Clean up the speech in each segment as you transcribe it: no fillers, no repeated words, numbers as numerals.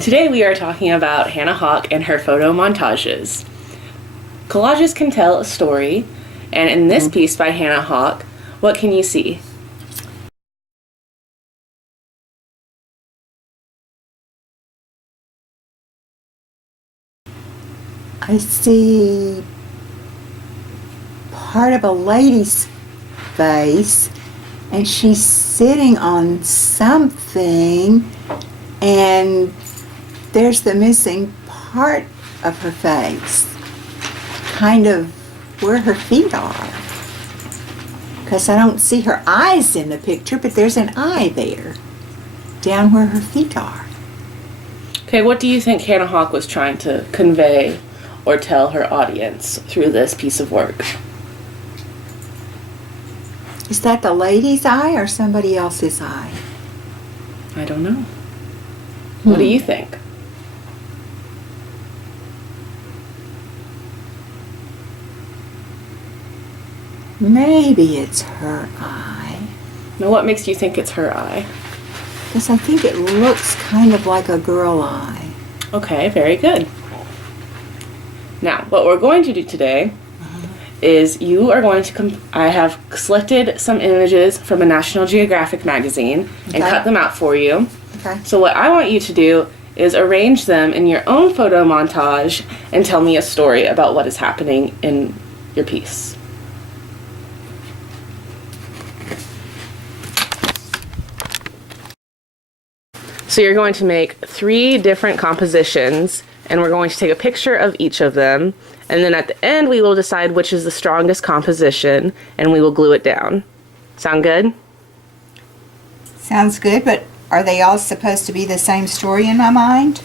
Today we are talking about Hannah Hawk and her photo montages. Collages can tell a story, and in this piece by Hannah Hawk, what can you see? I see part of a lady's face, and she's sitting on something, and there's the missing part of her face, kind of where her feet are. Because I don't see her eyes in the picture, but there's an eye there, down where her feet are. Okay, what do you think Hannah Hawk was trying to convey or tell her audience through this piece of work? Is that the lady's eye or somebody else's eye? I don't know. What do you think? Maybe it's her eye. Now, what makes you think it's her eye? Because I think it looks kind of like a girl eye. Okay, very good. Now, what we're going to do today is you are going to I have selected some images from a National Geographic magazine and Okay. cut them out for you. Okay. So what I want you to do is arrange them in your own photo montage and tell me a story about what is happening in your piece. So you're going to make 3 different compositions, and we're going to take a picture of each of them, and then at the end we will decide which is the strongest composition, and we will glue it down. Sound good? Sounds good, but are they all supposed to be the same story in my mind?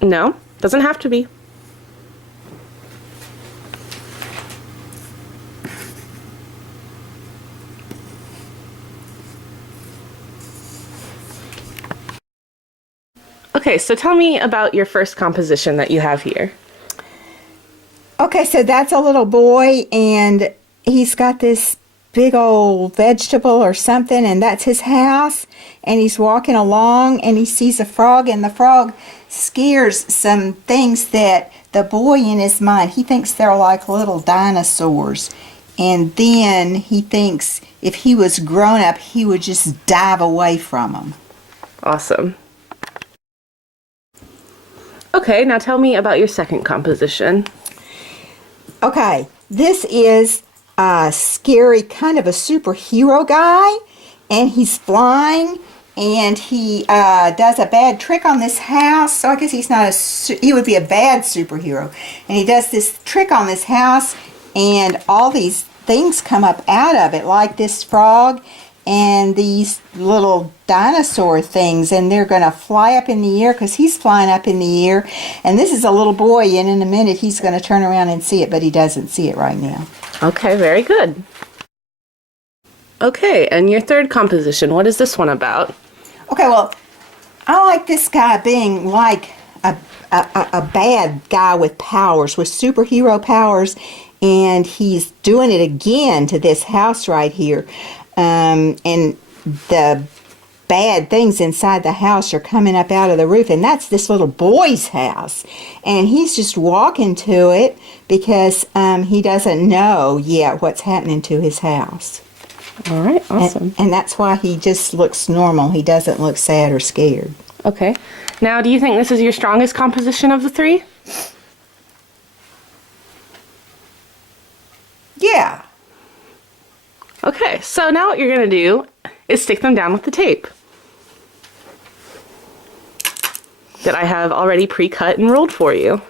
No, doesn't have to be. Okay, so tell me about your first composition that you have here. Okay, so that's a little boy, and he's got this big old vegetable or something, and that's his house, and he's walking along, and he sees a frog, and the frog scares some things that the boy in his mind, he thinks they're like little dinosaurs, and then he thinks if he was grown up, he would just dive away from them. Awesome. Okay, now tell me about your second composition. Okay, this is a scary kind of a superhero guy, and he's flying, and he does a bad trick on this house. So I guess he's not he would be a bad superhero, and he does this trick on this house, and all these things come up out of it, like this frog and these little dinosaur things, and they're going to fly up in the air because he's flying up in the air, and this is a little boy, and in a minute he's going to turn around and see it, but he doesn't see it right now. Okay, very good. Okay, and your third composition, what is this one about? Okay, well, I like this guy being like a bad guy with powers, with superhero powers, and he's doing it again to this house right here. And the bad things inside the house are coming up out of the roof, and that's this little boy's house, and he's just walking to it because he doesn't know yet what's happening to his house. All right, awesome. And that's why he just looks normal. He doesn't look sad or scared. Okay. Now, do you think this is your strongest composition of the 3? Yeah. Okay, so now what you're going to do is stick them down with the tape that I have already pre-cut and rolled for you.